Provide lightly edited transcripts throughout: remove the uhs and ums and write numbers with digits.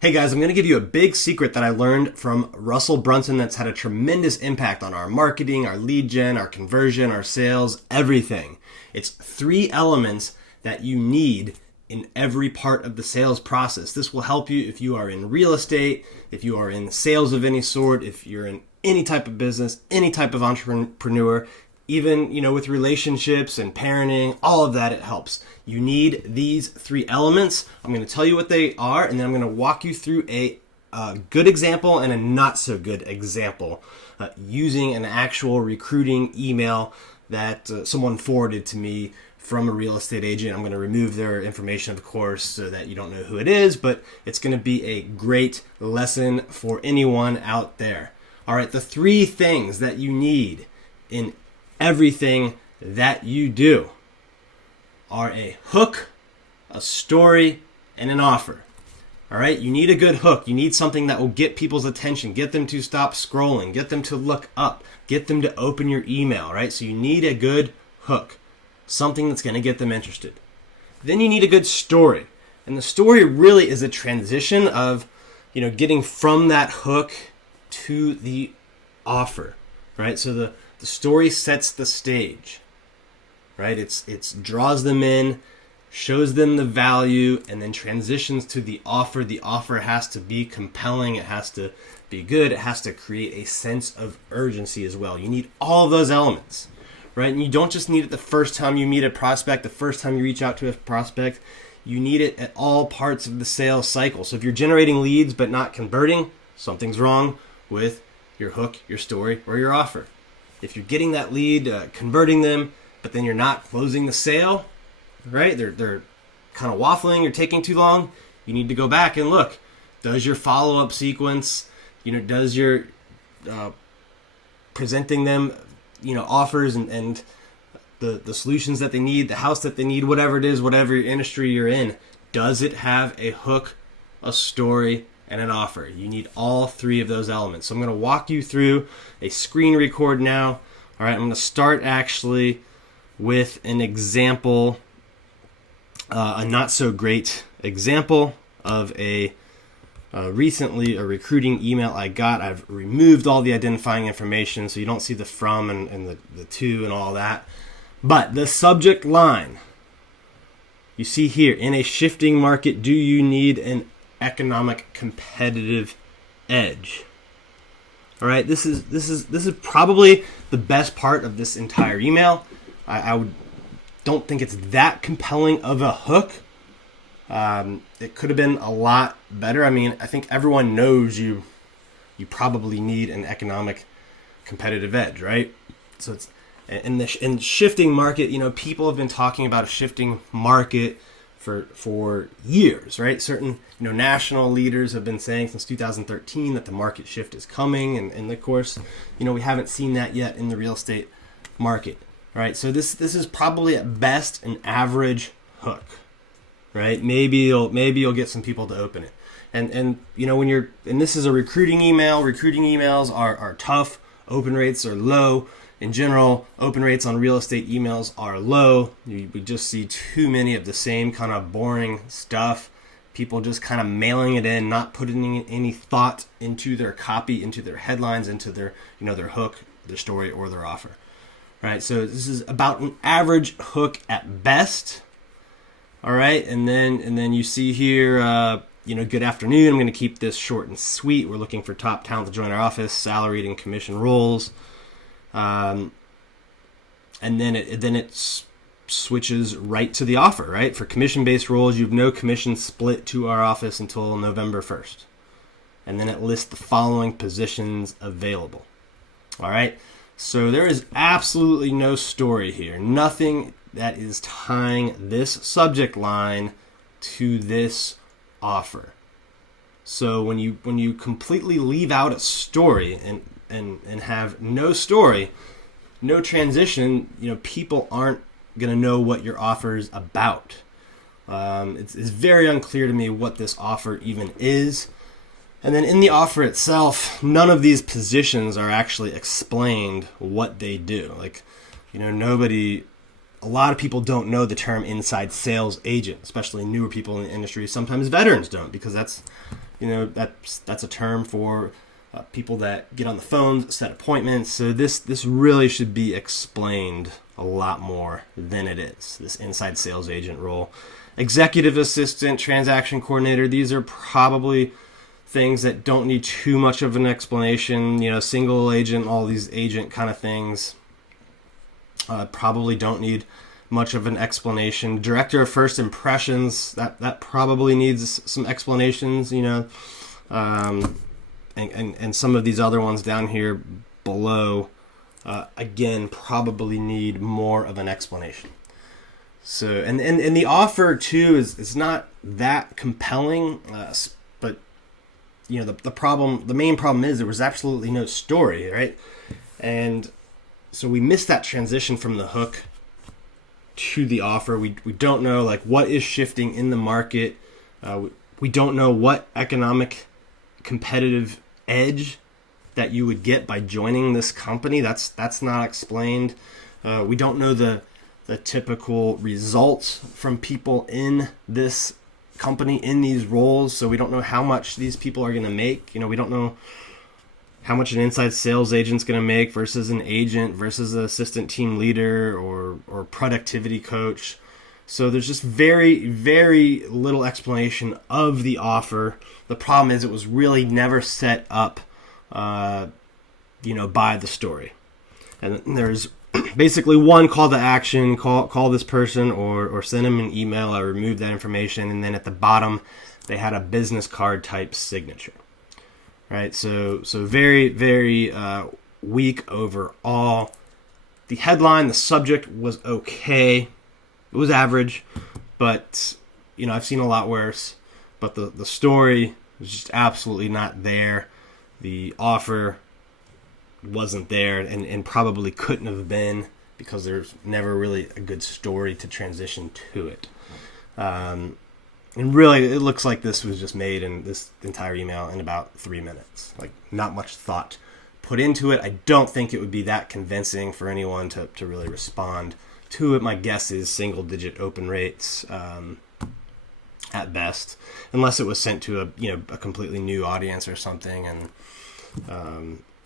Hey guys, I'm going to give you a big secret that I learned from Russell Brunson that's had a tremendous impact on our marketing, our lead gen, our conversion, our sales, everything. It's 3 elements that you need in every part of the sales process. This will help you if you are in real estate, if you are in sales of any sort, if you're in any type of business, any type of entrepreneur, even, with relationships and parenting, all of that, it helps. You need these 3 elements. I'm going to tell you what they are, and then I'm going to walk you through a good example and a not so good example using an actual recruiting email that someone forwarded to me from a real estate agent. I'm going to remove their information, of course, so that you don't know who it is, but it's going to be a great lesson for anyone out there. All right, the 3 things that you need in everything that you do are a hook, a story, and an offer. All right, you need a good hook. You need something that will get people's attention, get them to stop scrolling, get them to look up, get them to open your email, right? So you need a good hook, something that's going to get them interested. Then you need a good story. And the story really is a transition of, getting from that hook to the offer, right? So the story sets the stage, right? It's draws them in, shows them the value, and then transitions to the offer. The offer has to be compelling. It has to be good. It has to create a sense of urgency as well. You need all of those elements, right? And you don't just need it the first time you meet a prospect, the first time you reach out to a prospect. You need it at all parts of the sales cycle. So if you're generating leads but not converting, something's wrong with your hook, your story, or your offer. If you're getting that lead, converting them, but then you're not closing the sale, right? They're kind of waffling, you're taking too long. You need to go back and look. Does your follow-up sequence, does your presenting them, offers and the solutions that they need, the house that they need, whatever it is, whatever industry you're in, does it have a hook, a story, and an offer? You need all 3 of those elements. So I'm going to walk you through a screen record now. All right, I'm going to start actually with an example, a not so great example of recently a recruiting email I got. I've removed all the identifying information so you don't see the from and the to and all that. But the subject line, you see here, in a shifting market, do you need an economic competitive edge? All right, this is probably the best part of this entire email. I don't think it's that compelling of a hook. It could have been a lot better. I mean, I think everyone knows you probably need an economic competitive edge, right? So it's in shifting market. People have been talking about a shifting market for years, right? Certain national leaders have been saying since 2013 that the market shift is coming, and of course, we haven't seen that yet in the real estate market, right? So this is probably at best an average hook, right? Maybe you'll get some people to open it, and when this is a recruiting email. Recruiting emails are tough. Open rates are low. In general, open rates on real estate emails are low. We just see too many of the same kind of boring stuff. People just kind of mailing it in, not putting any thought into their copy, into their headlines, into their their hook, their story, or their offer. Right? So this is about an average hook at best. All right, and then you see here, good afternoon. I'm going to keep this short and sweet. We're looking for top talent to join our office, salaried and commission roles. And then it switches right to the offer, right? For commission-based roles, you have no commission split to our office until November 1st. And then it lists the following positions available. All right? So there is absolutely no story here. Nothing that is tying this subject line to this offer. So when you completely leave out a story and have no story, no transition, people aren't going to know what your offer is about. It's very unclear to me what this offer even is. And then in the offer itself, none of these positions are actually explained what they do. A lot of people don't know the term inside sales agent, especially newer people in the industry. Sometimes veterans don't, because that's That's a term for people that get on the phone, set appointments. So this really should be explained a lot more than it is. This inside sales agent role, executive assistant, transaction coordinator. These are probably things that don't need too much of an explanation. Single agent, all these agent kind of things probably don't need much of an explanation. Director of first impressions, that probably needs some explanations. And some of these other ones down here below, again, probably need more of an explanation. So, and the offer too is not that compelling, but the main problem is there was absolutely no story, right? And so we missed that transition from the hook to the offer. We don't know what is shifting in the market. We don't know what economic competitive edge that you would get by joining this company. That's not explained. We don't know the typical results from people in this company in these roles, so we don't know how much these people are going to make. We don't know how much an inside sales agent's going to make versus an agent versus an assistant team leader or productivity coach. So there's just very, very little explanation of the offer. The problem is it was really never set up, by the story. And there's basically one call to action: call this person or send them an email. I removed that information, and then at the bottom they had a business card type signature. Right, so very, very weak overall. The headline, the subject was okay. It was average, but I've seen a lot worse. But the story was just absolutely not there. The offer wasn't there, and probably couldn't have been, because there's never really a good story to transition to it. And really, it looks like this was just made in this entire email in about 3 minutes. Not much thought put into it. I don't think it would be that convincing for anyone to really respond to it. My guess is single-digit open rates at best, unless it was sent to a completely new audience or something. And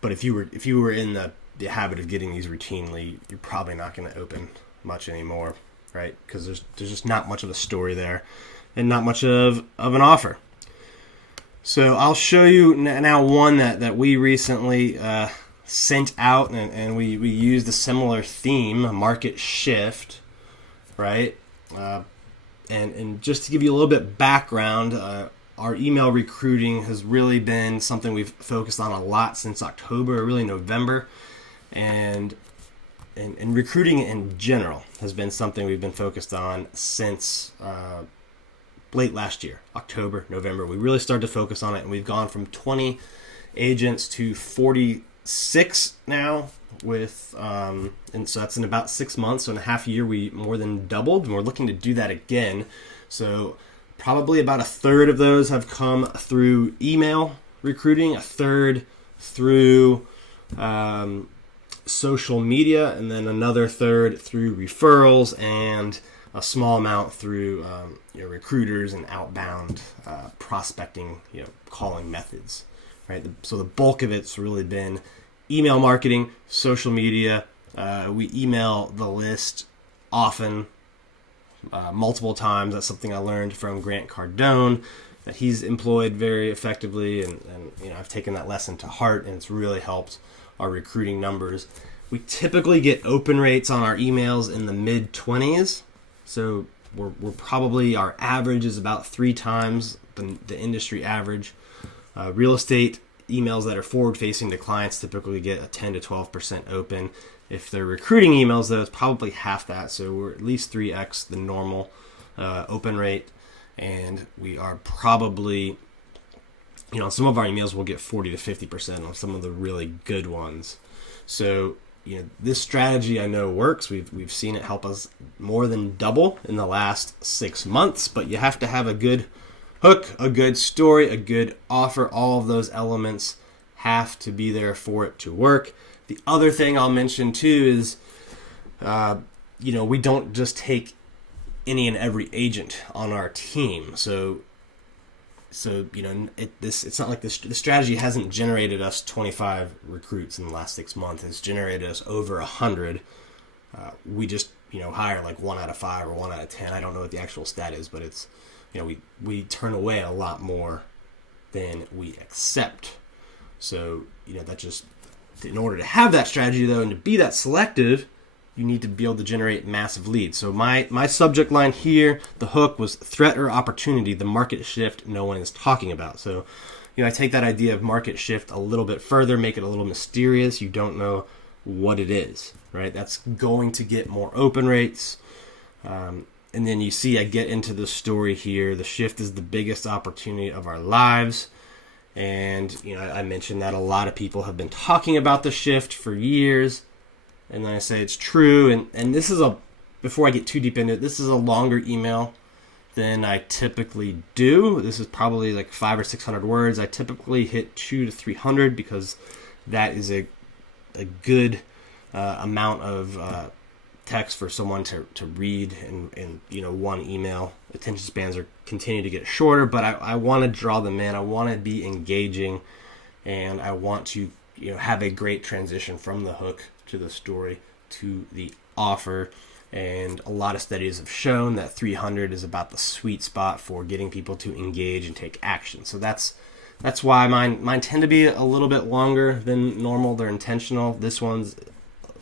but if you were in the habit of getting these routinely, you're probably not going to open much anymore, right? Because there's just not much of a story there, and not much of an offer. So I'll show you now one that we recently sent out, and we used a similar theme, a market shift, right? And just to give you a little bit background, our email recruiting has really been something we've focused on a lot since October, really November, and recruiting in general has been something we've been focused on since late last year, October, November. We really started to focus on it, and we've gone from 20 agents to 46 now with, and so that's in about 6 months. So in a half year, we more than doubled, and we're looking to do that again. So probably about a third of those have come through email recruiting, a third through social media, and then another third through referrals, and a small amount through recruiters and outbound prospecting, calling methods, right? So the bulk of it's really been email marketing, social media. We email the list often, multiple times. That's something I learned from Grant Cardone, that he's employed very effectively, and I've taken that lesson to heart, and it's really helped our recruiting numbers. We typically get open rates on our emails in the mid-20s. So we're probably, our average is about 3 times the industry average. Real estate emails that are forward-facing to clients typically get a 10 to 12% open. If they're recruiting emails, though, it's probably half that. So we're at least 3x the normal open rate. And we are probably, some of our emails will get 40 to 50% on some of the really good ones. So this strategy I know works. We've seen it help us more than double in the last 6 months, but you have to have a good hook, a good story, a good offer. All of those elements have to be there for it to work. The other thing I'll mention too is, we don't just take any and every agent on our team. So So, it's not like the strategy hasn't generated us 25 recruits in the last 6 months. It's generated us over 100. We just, hire like 1 out of 5 or 1 out of 10. I don't know what the actual stat is, but it's, we turn away a lot more than we accept. So, that just, in order to have that strategy though, and to be that selective, you need to be able to generate massive leads. So my subject line here, the hook, was threat or opportunity, the market shift no one is talking about. So, I take that idea of market shift a little bit further, make it a little mysterious. You don't know what it is, right? That's going to get more open rates. And then you see I get into the story here. The shift is the biggest opportunity of our lives. And, I mentioned that a lot of people have been talking about the shift for years. And then I say it's true. And this is before I get too deep into it, this is a longer email than I typically do. This is probably like 500 or 600 words. I typically hit 200 to 300 because that is a good amount of text for someone to read in one email. Attention spans are continue to get shorter, but I want to draw them in. I want to be engaging, and I want to have a great transition from the hook to the story to the offer. And a lot of studies have shown that 300 is about the sweet spot for getting people to engage and take action. So that's why mine tend to be a little bit longer than normal. They're intentional. This one's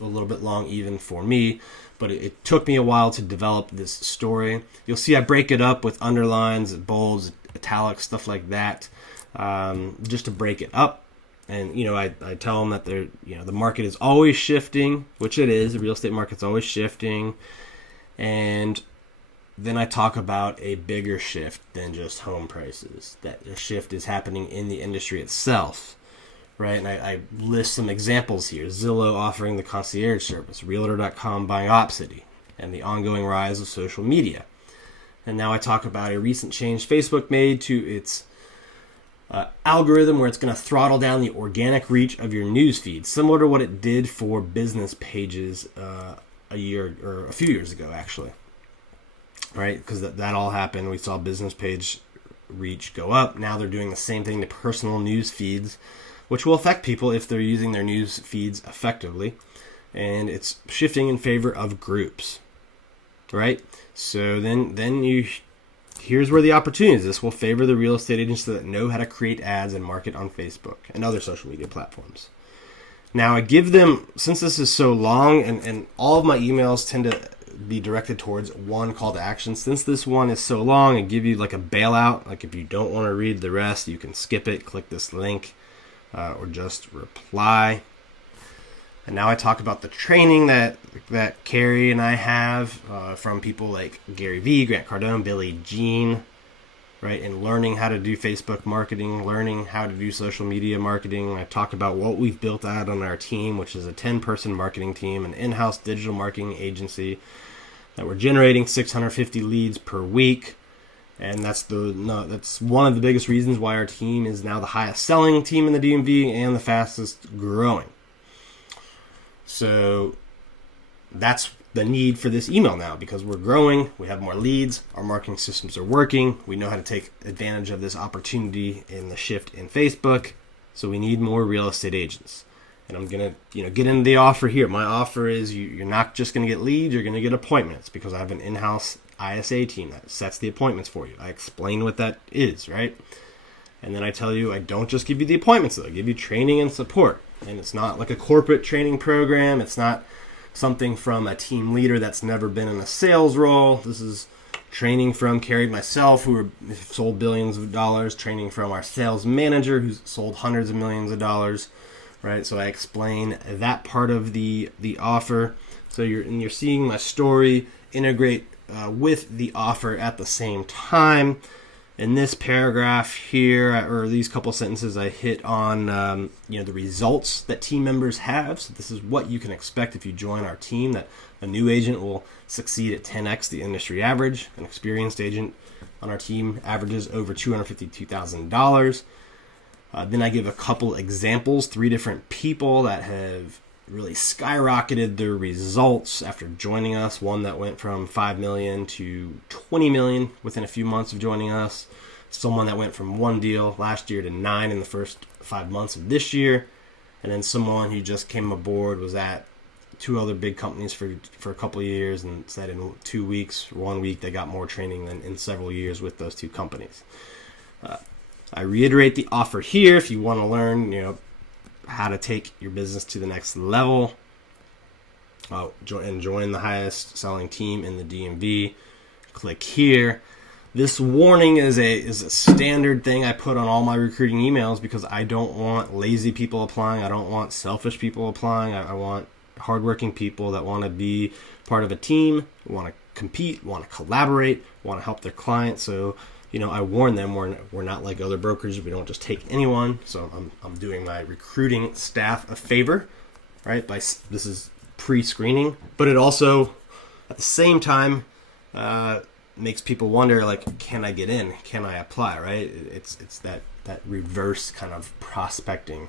a little bit long even for me, but it took me a while to develop this story. You'll see I break it up with underlines, bolds, italics, stuff like that, just to break it up. And, I tell them that the market is always shifting, which it is. The real estate market's always shifting. And then I talk about a bigger shift than just home prices. That the shift is happening in the industry itself, right? And I list some examples here. Zillow offering the concierge service, Realtor.com buying Opcity, and the ongoing rise of social media. And now I talk about a recent change Facebook made to its algorithm where it's going to throttle down the organic reach of your news feed, similar to what it did for business pages a few years ago, actually. Right? Because that all happened. We saw business page reach go up. Now they're doing the same thing to personal news feeds, which will affect people if they're using their news feeds effectively. And it's shifting in favor of groups. Right? So then here's where the opportunity is. This will favor the real estate agents that know how to create ads and market on Facebook and other social media platforms. Now I give them, since this is so long and all of my emails tend to be directed towards one call to action, since this one is so long, I give you like a bailout. Like if you don't want to read the rest, you can skip it, click this link, or just reply. And now I talk about the training that Keri and I have from people like Gary Vee, Grant Cardone, Billy Jean, right? And learning how to do Facebook marketing, learning how to do social media marketing. I talk about what we've built out on our team, which is a 10-person marketing team, an in-house digital marketing agency that we're generating 650 leads per week. And that's one of the biggest reasons why our team is now the highest selling team in the DMV and the fastest growing. So that's the need for this email now, because we're growing, we have more leads, our marketing systems are working, we know how to take advantage of this opportunity in the shift in Facebook, so we need more real estate agents. And I'm going to get into the offer here. My offer is you're not just going to get leads, you're going to get appointments, because I have an in-house ISA team that sets the appointments for you. I explain what that is, right? And then I tell you I don't just give you the appointments, though. I give you training and support. And it's not like a corporate training program. It's not something from a team leader that's never been in a sales role. This is training from Keri and myself, who have sold billions of dollars, training from our sales manager, who's sold hundreds of millions of dollars, right? So I explain that part of the offer. So you're seeing my story integrate with the offer at the same time. In this paragraph here, or these couple sentences, I hit on the results that team members have. So this is what you can expect if you join our team, that a new agent will succeed at 10x the industry average. An experienced agent on our team averages over $252,000. Then I give a couple examples, 3 different people that have really skyrocketed their results after joining us. One that went from $5 million to $20 million within a few months of joining us. someone that went from 1 deal last year to 9 in the first 5 months of this year, and then someone who just came aboard, was at 2 other big companies for a couple of years, and said in 2 weeks, 1 week, they got more training than in several years with those 2 companies. I reiterate the offer here if you want to learn, how to take your business to the next level. Join the highest selling team in the DMV. Click here. This warning is a standard thing I put on all my recruiting emails because I don't want lazy people applying. I don't want selfish people applying. I want hardworking people that want to be part of a team, want to compete, want to collaborate, want to help their clients. So, I warn them we're not like other brokers. We don't just take anyone. So I'm doing my recruiting staff a favor, right? This is pre-screening, but it also at the same time makes people wonder, like, can I get in? Can I apply? Right? It's that reverse kind of prospecting.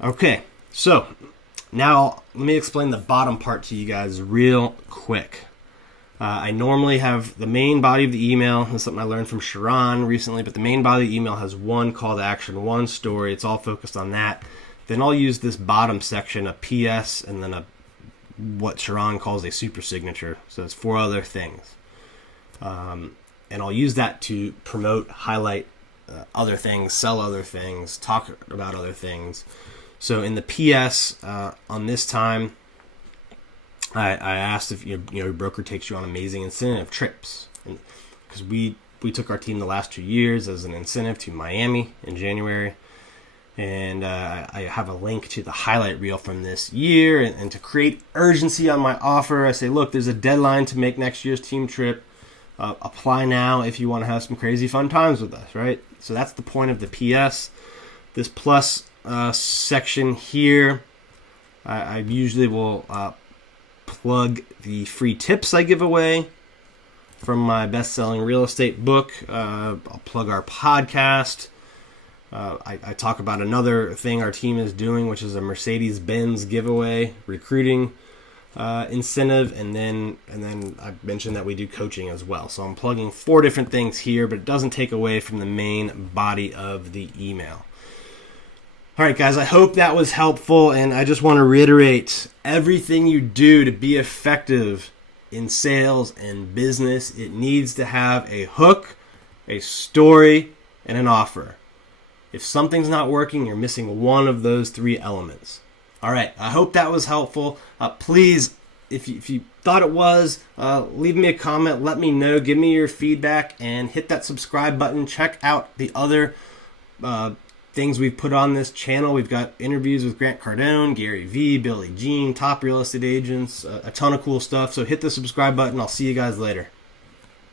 Okay, so now let me explain the bottom part to you guys real quick. I normally have the main body of the email. This is something I learned from Sharon recently, but the main body of the email has one call to action, one story. It's all focused on that. Then I'll use this bottom section, a PS, and then what Sharon calls a super signature. So it's 4 other things. And I'll use that to promote, highlight other things, sell other things, talk about other things. So in the PS, on this time, I asked if your broker takes you on amazing incentive trips. Because we took our team the last 2 years as an incentive to Miami in January. And I have a link to the highlight reel from this year. And to create urgency on my offer, I say, look, there's a deadline to make next year's team trip. Apply now if you want to have some crazy fun times with us, right? So that's the point of the PS. This plus section here, I usually will plug the free tips I give away from my best-selling real estate book. I'll plug our podcast. I talk about another thing our team is doing, which is a Mercedes-Benz giveaway recruiting incentive, and then I mentioned that we do coaching as well. So I'm plugging 4 different things here, but it doesn't take away from the main body of the email. All right, guys, I hope that was helpful, and I just want to reiterate, everything you do to be effective in sales and business, it needs to have a hook, a story, and an offer. If something's not working, you're missing one of those 3 elements. All right, I hope that was helpful. Please, if you thought it was, leave me a comment, let me know, give me your feedback, and hit that subscribe button. Check out the other things we've put on this channel. We've got interviews with Grant Cardone, Gary Vee, Billy Jean, top real estate agents, a ton of cool stuff. So hit the subscribe button. I'll see you guys later.